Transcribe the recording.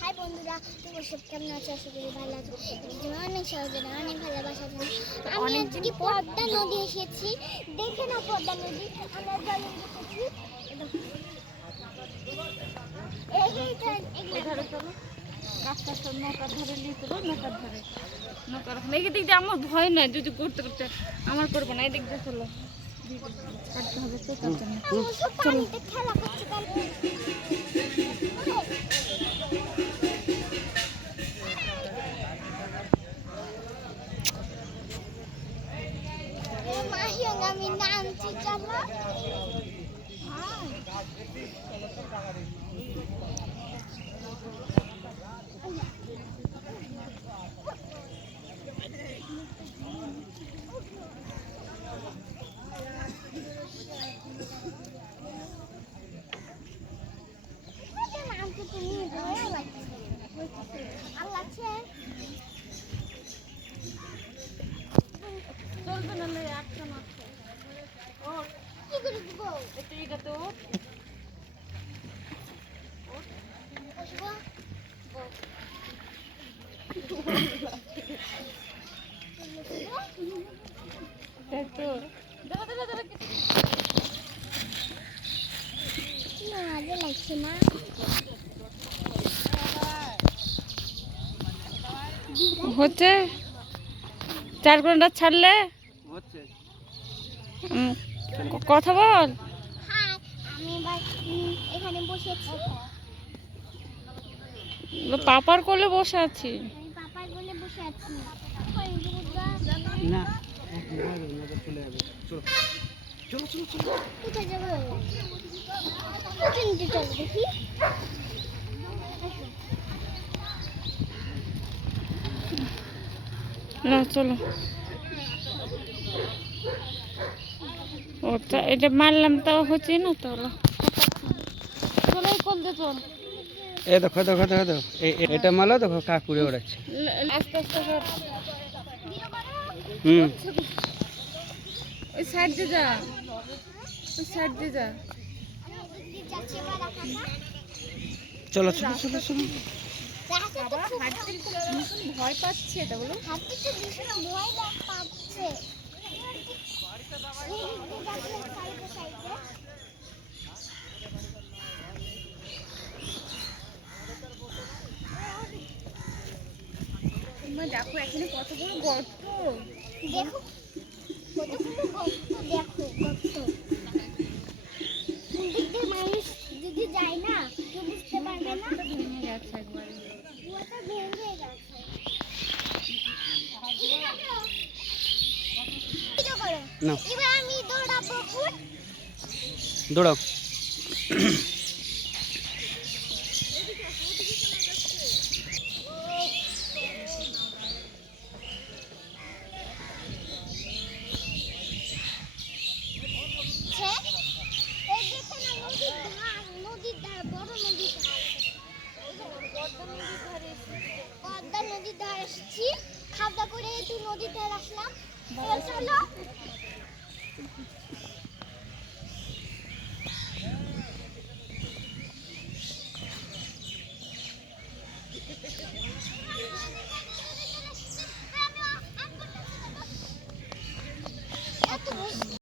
High বন্ধুরা, তোমরা সব কেমন আছো? আশা করি ভালো আছো। অনেক সহজে অনেক ভালোবাসা জানি। আমি আজকে পদ্মা নদী এসেছি। দেখে না পদ্মা নদী, আমরা জলে এসেছি। নৌকার ধরে নিয়ে চলো, নৌকার ধরে নৌকার এই দিক দিয়ে আমার ভয় নয়, যদি করতে করতে আমার করবো না। এই দিক দিয়ে চলো, ছাড়তে হবে তো তার জন্য। চলো খেলা করছে আমি নামছি। চলো চলবে না, একটা মাত্র কি করে দিব? এটা তো লাগছে না। হচ্ছে 4 ঘন্টা ছাড়লে হচ্ছে। কথা বল। হ্যাঁ, আমি এবার এখানে বসেছি। পাপার কোলে বসে আছি। আমি পাপার কোলে বসে আছি। না চলে যাবে। চলো চলো চলো চলো। কোথায় যাবো? কোথায় নিতে চলো দেখি। না চলো, ওটা এটা মারলাম তাও হচ্ছে না তো। চলো কোন দিয়ে চল। এ দেখো দেখো দেখো দেখো, এটা মালো দেখো কাকুরে ওড়াচ্ছে। আস্তে আস্তে কর। হুম, ওই সাইড দিয়ে যা, ওই সাইড দিয়ে যা। চলো চলো চলো চলো। ভয় পাচ্ছে এটা বলো। হাতে তো ভীষণ ভয় পাচ্ছে। দেখো এখানে কত বড় গর্ত। দেখো কতগুলো গর্ত, দেখো গর্ত। দিক দিয়ে মানুষ যদি যায় না, কেউ বুঝতে পারবে না। ভেঙে গেছে একবারে। কুয়াটা ভেঙে গেছে। না এবার আমি দৌড়াবো। দৌড়াও। পদ্মা নদীর ধারে এসেছি, খাওয়া করে একটু নদীর ধারে আসলাম। চলো